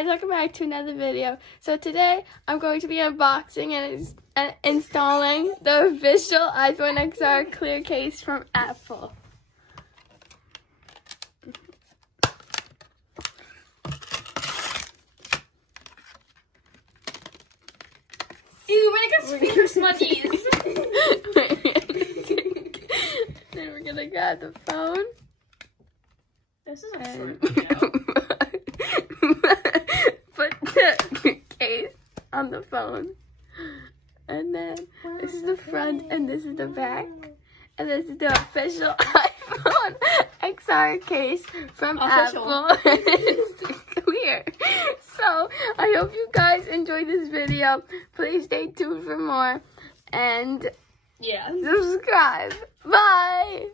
guys, welcome back to another video. So today I'm going to be unboxing and installing the official iPhone XR clear case from Apple. Ew, we're gonna get finger smudgies. Then we're gonna grab the phone. This is a short video. Put the case on the phone. And then this is the front and this is the back. And this is the official iPhone XR case from Apple. It's clear. So I hope you guys enjoyed this video. Please stay tuned for more and Yeah. subscribe. Bye.